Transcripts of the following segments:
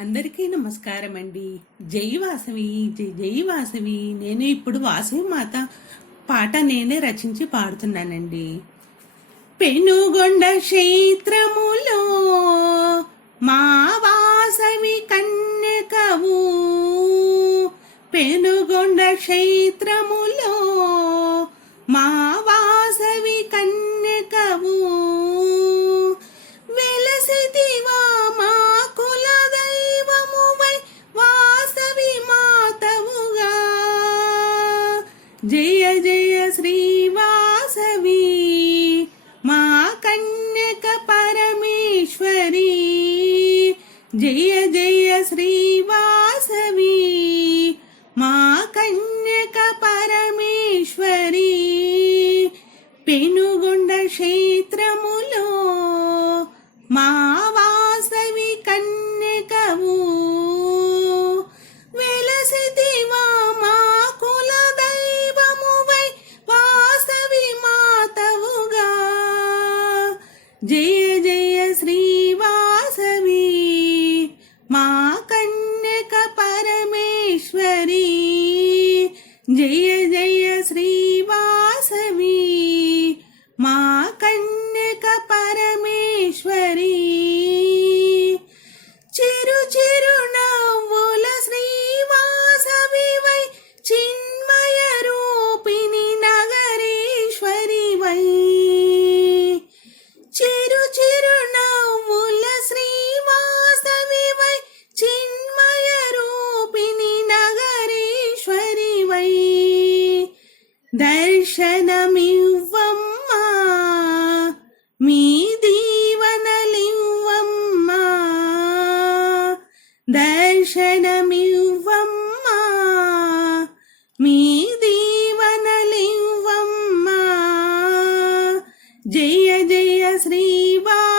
అందరికీ నమస్కారం అండి. జై వాసవి జై జై వాసవి. నేను ఇప్పుడు వాసవి మాత పాట నేనే రచించి పాడుతున్నానండి. పెనుగొండ క్షేత్రములో మా जय जय जय जय దర్శనమివ్వమ్మా. మీ దీవనలివ్వమ్మా. దర్శనమివ్వమ్మా. మీ దీవనలివ్వమ్మా. జయ జయ శ్రీవా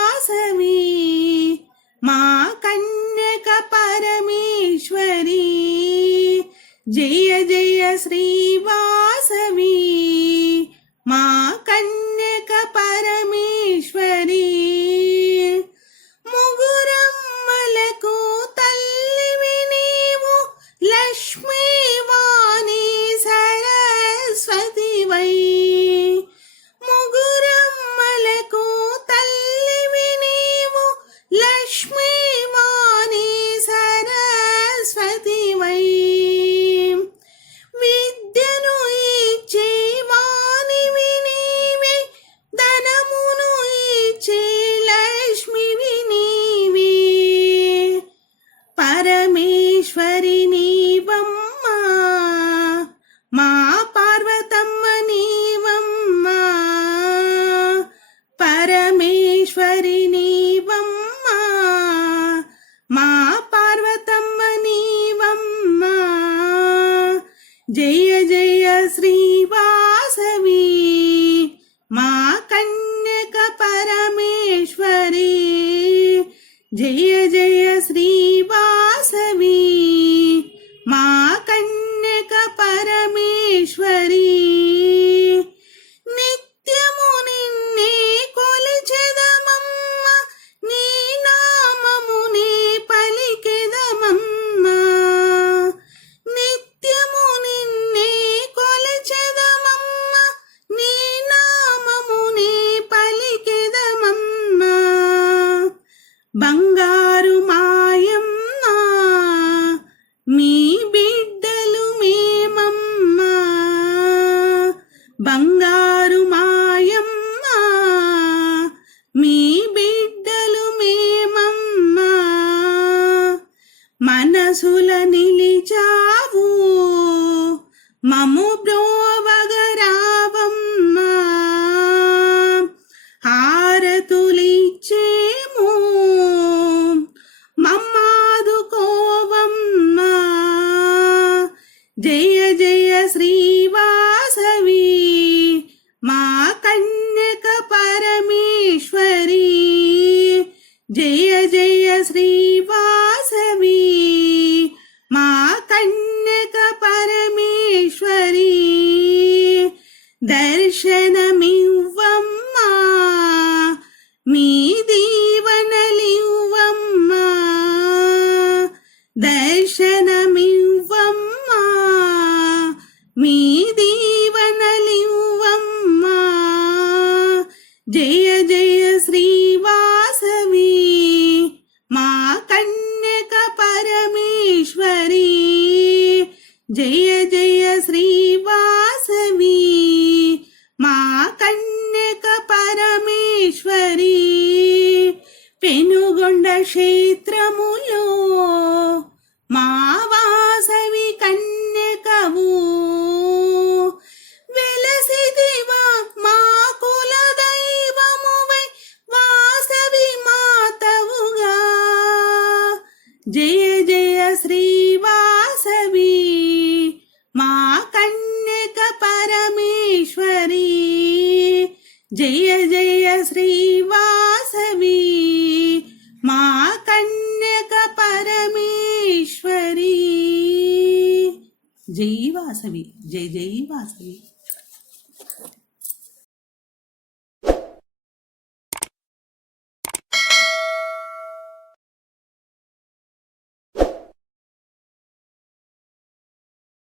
వాసవి మా కన్యక పరమేశ్వరి జయ జయ శ్రీ వాసవి మా కన్యక పరమేశ్వరి bắn जय जय श्रीवासवी, मा कन्यक परमेश्वरी। जय जय श्रीवासवी, मा कन्यक परमेश्वरी। दर्शनमिव्वम्मा मी दी Jaya Jaya. जय जय श्रीवासवी, मा कन्यक परमेश्वरी। जय जय श्रीवासवी, मा कन्यक परमेश्वरी। जय वासवी, जय जय वासवी।